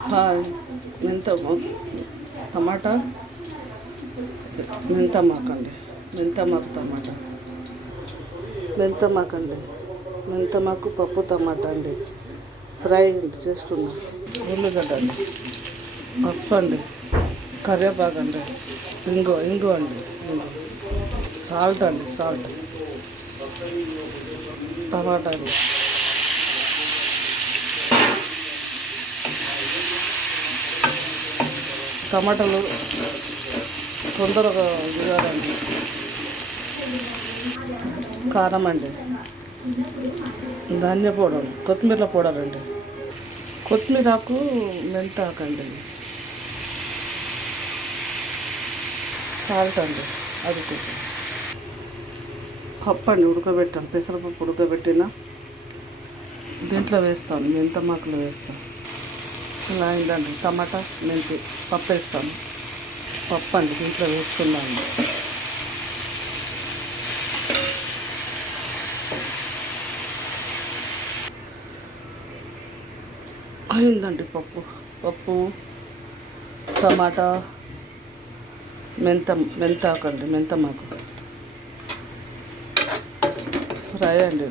Hi టమాటా మెంతమాకండి మెంతమాకు టమాటా మెంతమాకు పప్పు టమాటా అండి fry చేస్తున్నా. ఉల్లిగడ్డ అండి, పసుపు అండి, కరివేపాకు అండి, ఇంగు అండి, సాల్ట్ అండి, టమాటా అండి. టమాటాలు తొందరగా దిగాలండి. కారం అండి, ధనియా పౌడర్, కొత్తిమీర పౌడర్ అండి, కొత్తిమీరకు మెంతాకండి, సాల్ట్ అండి, అది కొంచెం పప్పు అండి ఉడకబెట్టాను, పెసరపప్పు ఉడకబెట్టిన దీంట్లో వేస్తాను, మెంతమాకులు వేస్తాను. ఇలా అయిందండి. టమాటా మెంతి పప్పు వేస్తాను, పప్పు అండి దీంట్లో వేసుకున్నాను. అయిందండి. పప్పు టమాటా మెంతాకండి, మెంతమాకు ఫ్రై అండి.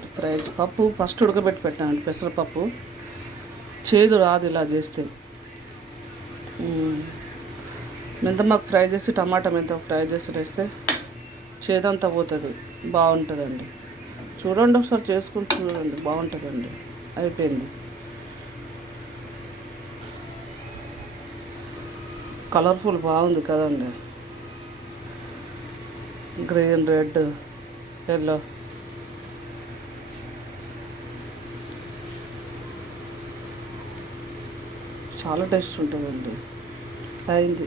పప్పు ఫస్ట్ ఉడకబెట్టి పెట్టానండి, పెసరపప్పు చేదు రాదు ఇలా చేస్తే. మెంతమాకు ఫ్రై చేసి మెంత ఫ్రై చేసి వేస్తే చేదంతా పోతుంది, బాగుంటుందండి. చూడండి, ఒకసారి చేసుకుని చూడండి, బాగుంటుందండి. అయిపోయింది. కలర్ఫుల్ బాగుంది కదండి, గ్రీన్, రెడ్, ఎల్లో. చాలా టేస్ట్ ఉంటుందండి. అయింది.